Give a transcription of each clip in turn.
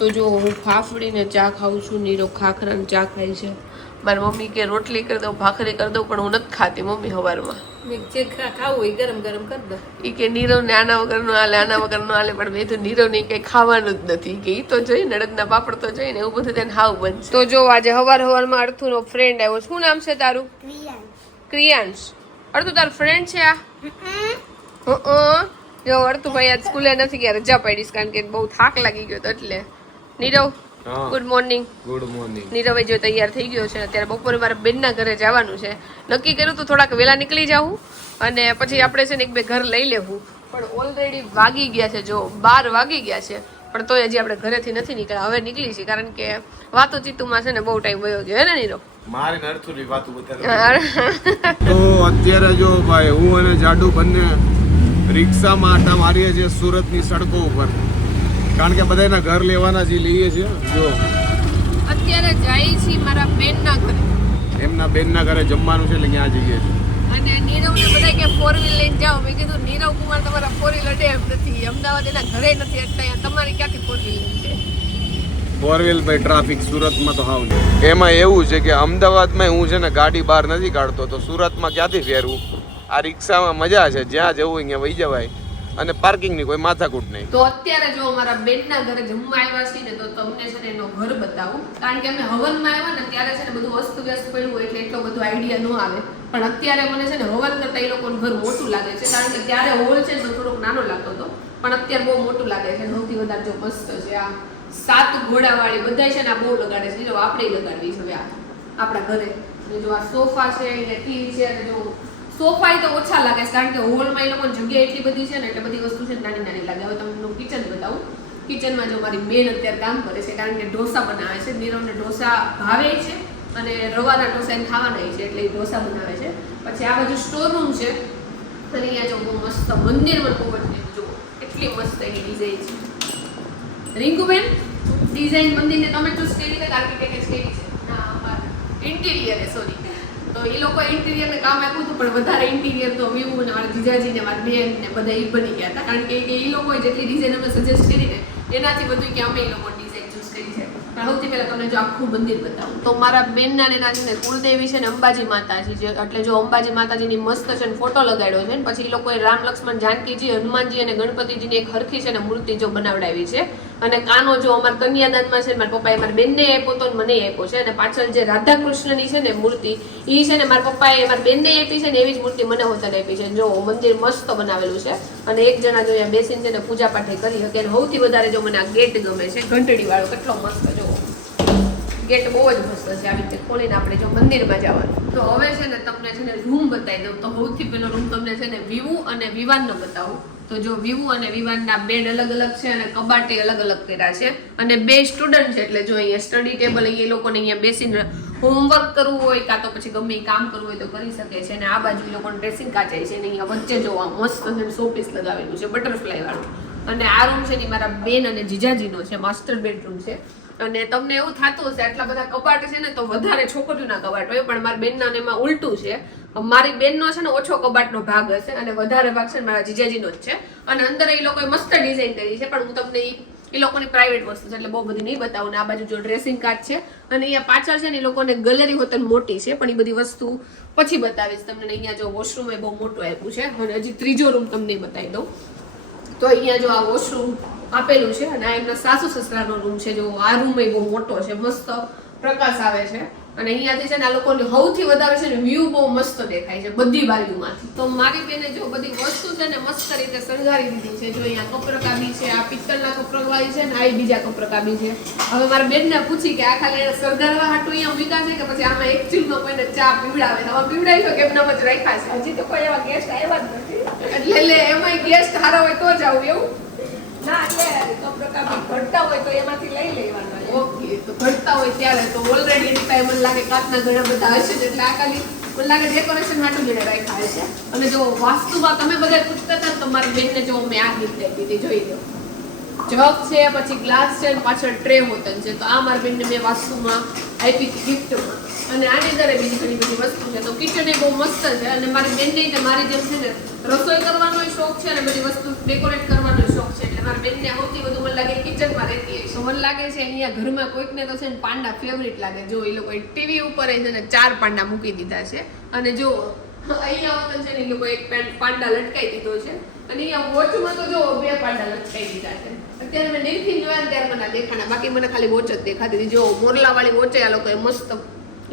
તો જો હું ફાફડીને ચા ખાઉં છું, નીરો ખાખરાને ચા ખાય છે. મારી મમ્મી કે રોટલી કરી દઉં, ભાખરી કરી દઉં, પણ હું નથી ખાતી મમ્મી સવારમાં. જે ખાવું હોય ગરમ ગરમ કરી દો. એ કે નીરવને આના વગરનું હાલે, આના વગરનું હાલે, પણ મેં તો નીરવને કંઈ ખાવાનું જ નથી કે એ તો જોઈને અડદના પાપડ તો જોઈને એવું બધું તેને હાવ બનશે. તો જો આજે સવારમાં અર્થુનો ફ્રેન્ડ આવ્યો. શું નામ છે તારું? ક્રિયાંશ. અર્થુ તારું ફ્રેન્ડ છે આ? જો અર્થુભાઈ આજ સ્કૂલે નથી ગયા, રજા પાડીશ કારણ કે બહુ થાક લાગી ગયો તો એટલે. Nirav good morning. Good morning. Nirav જો તૈયાર થઈ ગયો છે. અત્યારે બપોરે મારા બેનના ઘરે જવાનું છે. નક્કી કર્યું તો થોડાક વહેલા નીકળી જાવું અને પછી આપણે છે ને એક બે ઘર લઈ લેવું, પણ ઓલરેડી વાગી ગયા છે, જો 12 વાગી ગયા છે, પણ તોય હજી આપણે ઘરેથી નથી નીકળ્યા. હવે નીકળી છે કારણ કે વાતોચીતુમાં છે ને બહુ ટાઈમ વયો ગયો હે ને નીરવ? મારી નરથુની વાતો બતાવે. તો અત્યારે જો ભાઈ હું અને જાડુ બંને રિક્ષામાં આટા મારીએ છીએ સુરતની સડકો ઉપર, કારણ કે બધાના ઘર લેવાના જે લઈએ છીએ. જો અત્યારે જાય છે મારા બેનના ઘરે, એમના બેનના ઘરે જમવાનું છે એટલે ત્યાં જઈએ છીએ. અને નીરવને બધા કે 4 વ્હીલ લઈને જાઓ. મેં કીધું નીરવ કુમાર તમારા 4 વ્હીલ અડે એમ નથી, અમદાવાદ એના ઘરે નથી, એટલે તમારી ક્યાંથી 4 વ્હીલ છે? 4 વ્હીલ ભાઈ ટ્રાફિક સુરતમાં તો હાવ નહીં. એમાં એવું છે કે અમદાવાદમાં હું છે ને ગાડી બહાર નથી કાઢતો, તો સુરતમાં ક્યાંથી ફેરવું? આ રિક્ષામાં મજા છે, જ્યાં જવું ત્યાં વહી જવાય અને પાર્કિંગની કોઈ માથાકૂટ નહીં. તો અત્યારે જો અમારા બેનના ઘરે જમવા આવ્યા છીએ ને, તો તમને છે ને એનો ઘર બતાવું, કારણ કે અમે હવનમાં આવ્યા ને ત્યારે છે ને બધું અસ્ત વ્યસ્ત પડ્યું હોય એટલે એટલો બધો આઈડિયા ન આવે, પણ અત્યારે મને છે ને હવન કરતા એ લોકોનું ઘર મોટું લાગે છે, કારણ કે ત્યારે હોલ છે ને થોડોક નાનો લાગતો હતો, પણ અત્યારે બહુ મોટું લાગે છે. સૌથી વધારે જો મસ્ત છે આ 7 ઘોડાવાળી બધા છે ને આ બહુ લગાડે છે. જો આપણે લગાડવી છે હવે આપણા ઘરે. જો આ સોફા છે, અહીંયા ટીવી છે, અને જો સોફા તો ઓછા લાગે છે કારણ કે હોલમાં એ લોકોની જગ્યા એટલી બધી છે ને એટલે બધી વસ્તુ છે નાની નાની લાગે. હવે તમને કિચન બતાવું. કિચનમાં જો મારી બેન અત્યારે કામ કરે છે, કારણ કે ઢોસા બનાવે છે. નીરવને ઢોસા ભાવે છે અને રવાના ઢોસા એને ખાવાના છે એટલે એ ઢોસા બનાવે છે. પછી આ બાજુ સ્ટોર રૂમ છે અને અહીંયા જો બહુ મસ્ત મંદિરમાં પોવટ જો એટલી મસ્ત એની ડિઝાઇન છે. રિંકુબેન ડિઝાઇન મંદિરને તમે ચૂઝ કરી કે આર્કિટેક્ટ કરી છે? ના, અમારા ઇન્ટિરિયર સોરી. તો એ લોકો ઇન્ટિરિયર ને કામ આપ્યું હતું, પણ વધારે ઇન્ટિરિયર તો વિવું ને મારા જીજાજી ને મારી બેન ને બધા એ બની ગયા હતા, કારણ કે એ લોકોએ જેટલી ડિઝાઇન અમે સજેસ્ટ કરી ને એનાથી બધું કે અમે એ લોકો ડિઝાઇન ચૂઝ કરી છે. પણ સૌથી પહેલા તમને જો આખું મંદિર બતાવું. તો મારા બેનના ને નાની કુળદેવી છે ને અંબાજી માતાજી છે, એટલે જો અંબાજી માતાજીની મસ્ત છે ને ફોટો લગાડ્યો છે. પછી એ લોકોએ રામ લક્ષ્મણ જાનકીજી હનુમાનજી અને ગણપતિજીની એક હરખી છે ને મૂર્તિ જો બનાવડાવી છે. અને કાનો જો અમારા કન્યાદાનમાં છે, મારા પપ્પાએ મારી બેનને આપ્યો તો મને આપ્યો છે. અને પાછળ જે રાધા કૃષ્ણની છે ને મૂર્તિ એ છે ને મારા પપ્પાએ મારી બેનને આપી છે ને એવી જ મૂર્તિ મને હોતા આપી છે. જો મંદિર મસ્ત બનાવેલું છે અને એક જણા જો અહીંયા બેસીને છે ને પૂજા પાઠ કરી શકે. અને સૌથી વધારે જો મને આ ગેટ ગમે છે, ઘંટડી વાળો, કેટલો મસ્ત. જો ગેટ બહુ જ મસ્ત છે. આવી રીતે ખોલીને આપણે જો મંદિરમાં જવાનું. તો હવે છે ને તમને છે ને રૂમ બતાવી દઉં. તો સૌથી પહેલો રૂમ તમને છે ને વિવુ અને વિવાનનો બતાવું. તો જો વિવુ અને વિવાનના બેડ અલગ અલગ છે અને કબાટે અલગ અલગ કર્યા છે. અને 2 સ્ટુડન્ટ છે એટલે જો અહીંયા સ્ટડી ટેબલ, એ લોકોને અહીંયા બેસીને હોમવર્ક કરવું હોય કાં તો પછી ગમે કામ કરવું હોય તો કરી શકે છે. અને આ બાજુ એ લોકોને ડ્રેસિંગ કાચાઈ છે અને અહીંયા વચ્ચે જોવા મસ્ત શોપીસ લગાવેલું છે બટરફ્લાય વાળું. અને આ રૂમ છે ને મારા બેન અને જીજાજીનો છે, માસ્ટર બેડરૂમ છે. અને તમને એવું થતું હશે આટલા બધા કબાટ છે ને તો વધારે છોકરીઓના કબાટ હોય, પણ મારા બેનના ને એમાં ઉલટું છે. મારી બેનનો છે ને ઓછો કબાટનો ભાગ હશે અને વધારે ભાગ છે મારા જીજાજીનો જ છે. અને અંદર એ લોકોએ મસ્ત ડિઝાઇન કરી છે, પણ હું તમને એ લોકોની પ્રાઇવેટ વસ્તુ છે એટલે બહુ બધી નહીં બતાવું. ને આ બાજુ જો ડ્રેસિંગ કાચ છે અને અહીંયા પાછળ છે ને એ લોકોને ગેલેરી હોતન મોટી છે, પણ એ બધી વસ્તુ પછી બતાવીશ તમને. અહીંયા જો વોશરૂમ એ બહુ મોટું આપ્યું છે. અને હજી ત્રીજો રૂમ તમને બતાવી દઉં. તો અહીંયા જો આ વોશરૂમ આપેલું છે અને આ એમના સાસુ સસરાનો રૂમ છે. જો આ રૂમ એ બહુ મોટો છે, મસ્ત પ્રકાશ આવે છે. અને અહીંયાથી છે ને આ લોકોને સૌથી વધારે છે ને વ્યૂ બહુ મસ્ત દેખાય છે બધી બાજુમાંથી. તો મારી બેને જો બધી વસ્તુ છે ને મસ્ત રીતે શણગારી દીધી છે. જો અહીંયા કપરકાબી છે, આ પિત્તળના કપરકાબી છે ને આ બીજા કપરકાબી છે. હવે મારા બેનને પૂછી કે આ ખાલી એને શણગારવા હાટું અહીંયા મૂક્યા છે કે પછી આમાં એકચ્યુઅલમાં કોઈને ચા પીવડાવે? હવે પીવડાવી તો કેમ નામ જ રાખ્યા છે? હજી તો કોઈ એવા ગેસ્ટ આવ્યા જ નથી, એટલે એમાંય ગેસ્ટ સારા હોય તો જ આવું એવું ના. એટલે કપરકાબી ઘટતા હોય તો એમાંથી લઈ લેવાનું. ઓકે, તો ઘટતા હોય ત્યારે તો ઓલરેડી એની પાસે મને લાગે કાચના ઘણા બધા હશે, એટલે આ ખાલી મને લાગે ડેકોરેશન માટે જ રાખ્યા છે. અને જો વાસ્તુમાં તમે બધા પૂછતા હતા ને તો મારી બેનને જો મેં આ ગિફ્ટ આપી હતી, જોઈ લો. જગ છે, પછી ગ્લાસ છે અને પાછળ ટ્રે હોતન છે. તો આ મારા બેનને મેં વાસ્તુમાં આપી ગિફ્ટમાં. અને આની ઘરે બીજી ઘણી બધી વસ્તુ છે. તો કિચન એ બહુ મસ્ત છે અને મારી બેનને મારી જેમ છે ને રસોઈ કરવાનો શોખ છે અને બધી વસ્તુ ડેકોરેટ કરવાનો શોખ છે. એટલે મારી બેનને સૌથી વધુ મને લાગે કિચનમાં રહેતી હોય. તો મને લાગે છે અહીંયા ઘરમાં કોઈકને તો છે ને પાંડા ફેવરિટ લાગે. જો એ લોકો ટીવી ઉપર છે ને 4 પાંડા મૂકી દીધા છે. અને જો અહીંયા વતન છે ને એ લોકો એક પાંડા લટકાઈ દીધો છે. અને અહીંયા વોચમાં તો જો 2 પાંડા લટકાઈ દીધા છે. અત્યારે મેં નીલથી જોયા ત્યારે મને દેખાણા, બાકી મને ખાલી વોચ જ દેખાતી હતી. જો મોરલા વાળી વોચે આ લોકોએ મસ્ત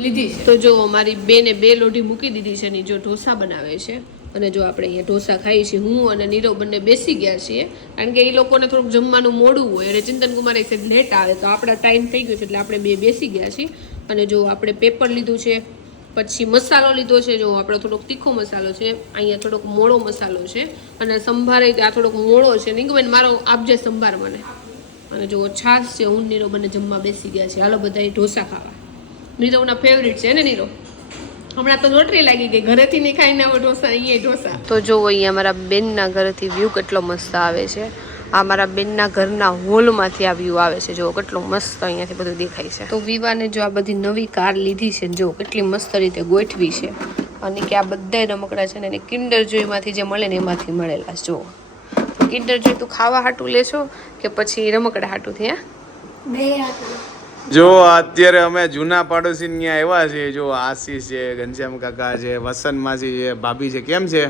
લીધી છે. તો જો મારી બેને 2 લોઢી મૂકી દીધી છે ને જો ઢોસા બનાવે છે. અને જો આપણે અહીંયા ઢોસા ખાઈએ છીએ, હું અને નીરવ બંને બેસી ગયા છીએ. કારણ કે એ લોકોને થોડુંક જમવાનું મોડું હોય અને ચિંતન કુમાર એક લેટ આવે, તો આપણા ટાઈમ થઈ ગયો છે એટલે આપણે 2 બેસી ગયા છીએ. અને જો આપણે પેપર લીધું છે, પછી મસાલો લીધો છે. જો આપણો થોડોક તીખો મસાલો છે, અહીંયા થોડોક મોળો મસાલો છે અને સંભારે આ થોડોક મોળો છે. નિંગબેન મારો આપજે સંભાર મને. અને જો છાશ છે. હું નીરવ બંને જમવા બેસી ગયા છે. હાલો બધા ઢોસા ખાવા. નીરવના ફેવરિટ છે ને નીરવ? હમણાં તો લોટરી લાગી ગઈ, ઘરેથી નહીં ખાઈને આવો ઢોસા, અહીંયા ઢોસા. તો જો અહીંયા મારા બેનના ઘરેથી વ્યૂ કેટલો મસ્ત આવે છે. આ મારા બેનના ઘરના હોલમાંથી આ વ્યૂ આવે છે. જો કેટલો મસ્ત અહીંયાથી બધું દેખાય છે. તો વિવાને જો આ બધી નવી કાર લીધી છે, જો કેટલી મસ્ત રીતે ગોઠવી છે. અને કે આ બધા રમકડા છે ને એને કિન્ડર જોયમાંથી જે મળે ને એમાંથી મળેલા. જો કિન્ડર જોય તું ખાવા હાટું લેશો કે પછી રમકડા હાટું થી? જો અત્યારે અમે જૂના પાડોશી ત્યાં આવ્યા છીએ. જો આશીષ છે, ઘનશ્યામ કાકા છે, વસંત માસી છે, ભાભી છે. કેમ છે?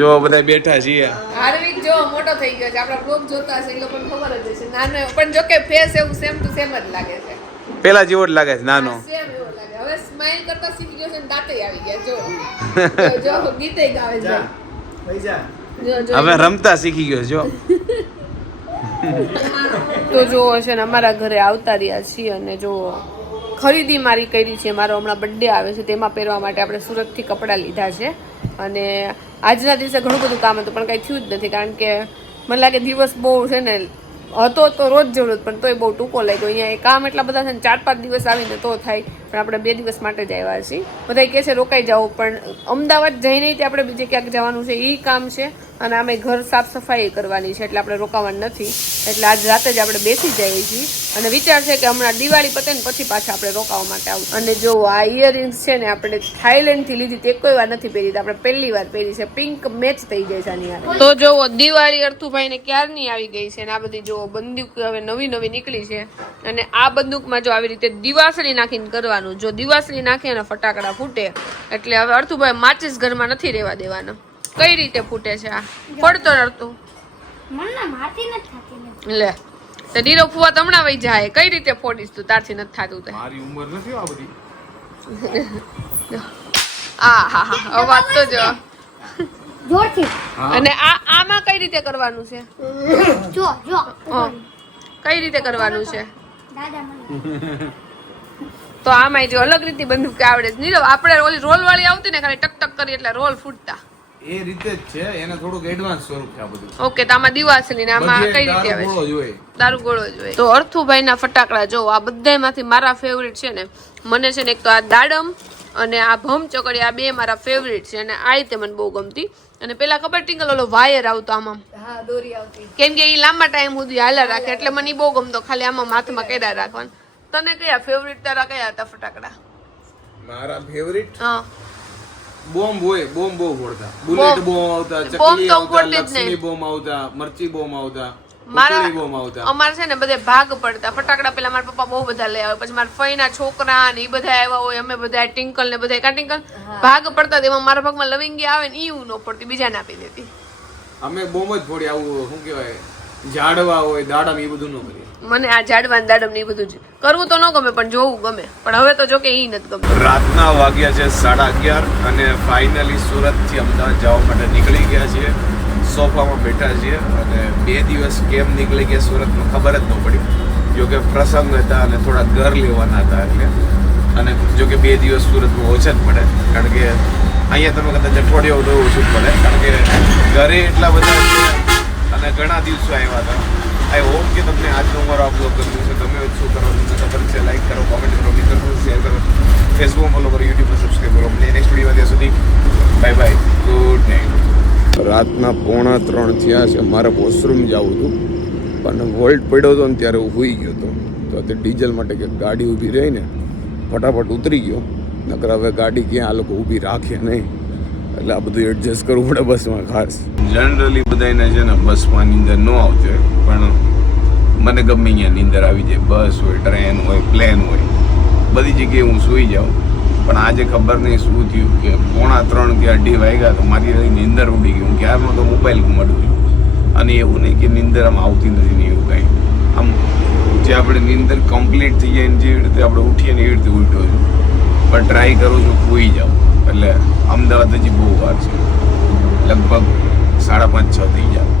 જો બધા બેઠા છીએ. હાર્વિક જો મોટો થઈ ગયો છે, આપણા બ્લોગ જોતા હશે એ લોકોને ખબર જ હશે. નાનો પણ જો કે ફેસ એવું સેમ ટુ સેમ જ લાગે છે. પેલા જેવો જ લાગે છે, નાનો. સેમ એવો લાગે. હવે સ્માઈલ કરતા શીખી ગયો છે ને દાંતે આવી ગયા. જો જો ગીતે ગાવે છે. હવે રમતા શીખી ગયો જો. તો જો છે ને અમારા ઘરે આવતા રહ્યા છીએ અને જો ખરીદી મારી કરી છે. મારો હમણાં બર્થડે આવે છે, તેમાં પહેરવા માટે આપણે સુરતથી કપડાં લીધા છે. અને આજના દિવસે ઘણું બધું કામ હતું પણ કાંઈ થયું જ નથી. કારણ કે મને લાગે દિવસ બહુ છે ને હતો તો રોજ જેવડો, પણ તોય બહુ ટૂંકો લાગ્યો. અહીંયા કામ એટલા બધા છે ને 4-5 દિવસ આવીને તો થાય, પણ આપણે 2 દિવસ માટે જ આવ્યા છીએ. બધા કહે છે રોકાઈ જાઓ, પણ અમદાવાદ જઈને તે આપણે બીજે ક્યાંક જવાનું છે, એ કામ છે. અને અમે ઘર સાફ સફાઈ કરવાની છે એટલે આપણે રોકાવાનું નથી. એટલે આજ રાતે જ આપણે બેસી જઈએ છીએ. અને વિચાર છે કે હમણાં દિવાળી પતે ને પછી પાછા આપણે રોકાવા માટે આવું. અને જો આ ઇયરિંગ્સ છે ને આપણે થાઈલેન્ડથી લીધી, તે કોઈ વાર નથી પહેરી, આપણે પહેલી વાર પહેરી છે. પિંક મેચ થઈ જાય છે આની યાર. તો જો દિવાળી અર્થુભાઈને ક્યારની આવી ગઈ છે. અને આ બધી જો બંદૂક હવે નવી નીકળી છે. અને આ બંદૂકમાં જો આવી રીતે દિવાસળી નાખીને કરવાનું. જો દિવાસળી નાખી અને ફટાકડા ફૂટે એટલે હવે અર્થુભાઈ માચીસ ઘરમાં નથી રહેવા દેવાના. કઈ રીતે ફૂટે છે આ? પડતો અર્થુ લે તો નીરવ ફુવા હમણાં વહી જાય. કઈ રીતે ફોડીશ તું? તારથી નથી થતું તે. મારી ઉંમર નથી આ બધી. આ હા હા અવાજ તો જો જોરથી. અને આમાં કઈ રીતે કરવાનું છે? જો કઈ રીતે કરવાનું છે? તો આમાં જો અલગ રીતે બંદૂક આવડે છે. નીરવ આપણે ઓલી રોલ વાળી આવતી ને ખાલી ટક ટક કરી એટલે રોલ ફૂટતા. એ રીતે જ છે, એને થોડુંક એડવાન્સ સ્વરૂપ છે આ બધું. ઓકે, તો આમાં દિવાસળી ને આમાં કઈ રીતે આવે છે? દારૂ ગોળો જોઈએ. તો અર્થુભાઈ ના ફટાકડા જો આ બધામાંથી મારા ફેવરિટ છે ને, મને છે ને એક તો આ દાડમ અને આ ભમ ચકડી, આ 2 મારા ફેવરિટ છે. અને આ રીતે મને બહુ ગમતી. અને પેલા ખબર ટિંકલ ઓલો વાયર આવતો આમાં, હા દોરી આવતી, કેમ કે એ લાંબા ટાઈમ સુધી હાલ્યા રાખે એટલે મને ઈ બહુ ગમતો. ખાલી આમાં હાથમાં કેડા રાખવાનું. તને કયા ફેવરિટ તારા કયા હતા ફટાકડા? મારા ફેવરિટ હા બોમ્બ હોય, બોમ્બ બહુ ફોડતા. બુલેટ બોમ્બ આવતા, ચકલી આવતા, લક્ષ્મી બોમ્બ આવતા, મરચી બોમ્બ આવતા, મારા બોમ્બ આવતા. અમારે છે ને બધે ભાગ પડતા ફટાકડા. પેલા મારા પપ્પા બહુ બધા લઈ આવે, પછી મારા ફઈના છોકરા ને એ બધા આવ્યા હોય, અમે બધા ટિંકલ ને બધા ટિંકલ ભાગ પડતા. એમાં મારા ભાગમાં લવિંગી આવે ને ઈ હું ન પડતી, બીજાને આપી દેતી. અમે બોમ્બ જ ફોડી. આવું શું કહેવાય, ઝાડવા હોય, દાડમ, એ બધું ન કરીએ. મને આ ઝાડવા દાડમ ને એ બધું જ કરવું તો ન ગમે, પણ જોવું ગમે. પણ હવે તો જો કે ઈ નથી ગમે. રાતના વાગ્યા છે 11:30 અને ફાઇનલી સુરત થી અમદાવાદ જવા માટે નીકળી ગયા છીએ. સોફામાં બેઠા છીએ અને 2 દિવસ કેમ નીકળી ગયા સુરતમાં ખબર જ ન પડી. જો કે પ્રસંગ હતા અને થોડા ઘર લેવાના હતા એટલે. અને જો કે 2 દિવસ સુરતમાં ઓછા જ પડે, કારણ કે અહીંયા તમે કદાચ અઠવાડિયું તો ઓછું જ પડે, કારણ કે ઘરે એટલા બધા છે અને ઘણા દિવસો આવ્યા હતા. આઈ હોપ કે તમને આજનો અમારો આ બ્લોગ ગમ્યું છે. તમે શું કરો તમને ખબર છે, લાઈક કરો, કોમેન્ટ કરો, મિત્રો કરો, શેર કરો, ફેસબુક ફોલો કરો, યુટ્યુબ પર સબસ્ક્રાઈબ કરો. નેક્સ્ટ વિડીયોમાં ત્યાં સુધી બાય બાય, ગુડ નાઇટ. રાતના 2:45 થયા છે. મારે વોશરૂમ જવું હતું પણ વોલ્ટ પડ્યો હતો ને ત્યારે હું સૂઈ ગયો હતો. તો તે ડીઝલ માટે કે ગાડી ઊભી રહીને ફટાફટ ઉતરી ગયો. નકર હવે ગાડી ક્યાં આ લોકો ઊભી રાખે નહીં, એટલે આ બધું એડજસ્ટ કરવું પડે બસમાં ખાસ. જનરલી બધાને છે ને બસમાં નીંદર ન આવતી હોય, પણ મને ગમે અહીંયા નીંદર આવી જાય. બસ હોય, ટ્રેન હોય, પ્લેન હોય, બધી જગ્યાએ હું સૂઈ જાઉં. પણ આજે ખબર નહીં શું થયું કે 2:45 કે 2:30 વાગ્યા તો મારી નીંદર ઉડી ગઈ. હું ક્યારનો તો મોબાઈલ ઘુમાડું છું, અને એવું નહીં કે નીંદર આમ આવતી નથી ને એવું કાંઈ. આમ જે આપણે નીંદર કમ્પ્લીટ થઈ જાય ને જેવી રીતે આપણે ઉઠીએ ને એવી રીતે ઉઠ્યો છું. પણ ટ્રાય કરું છું સૂઈ જાઉં. એટલે અમદાવાદ હજી બહુ વાર છે, લગભગ 5:30-6 થઈ જાય.